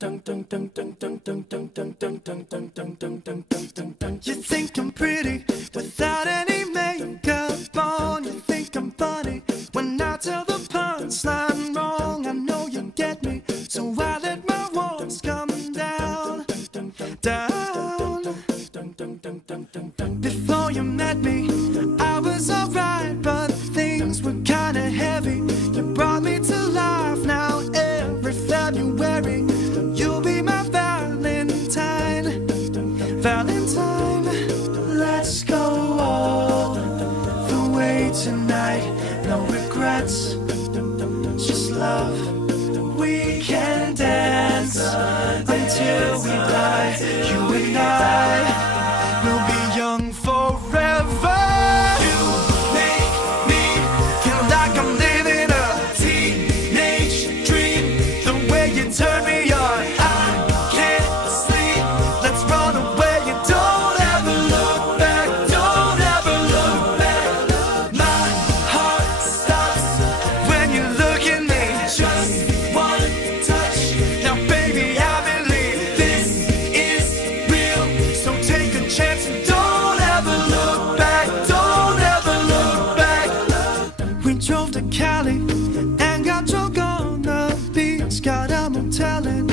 You think I'm pretty without any makeup on. You think I'm funny when I tell the punchline wrong. I know you get me, so I let my walls come down, down. Before you met me, I was alright, but things were kinda heavy. You brought me to life. Now every February you'll be my Valentine, Valentine. Let's go all the way tonight. No regrets, just love. We can dance until we die. You and I will be young forever. You make me feel like I'm living a teenage dream. The way you turn me on, I can't sleep. Let's run away and don't ever look back. Don't ever look back. My heart stops when you look at me. Just one touch. Now baby, I believe this is real. So take a chance and don't ever look back. Don't ever look back. We drove to Cali and got drunk on the beach. Got a motel in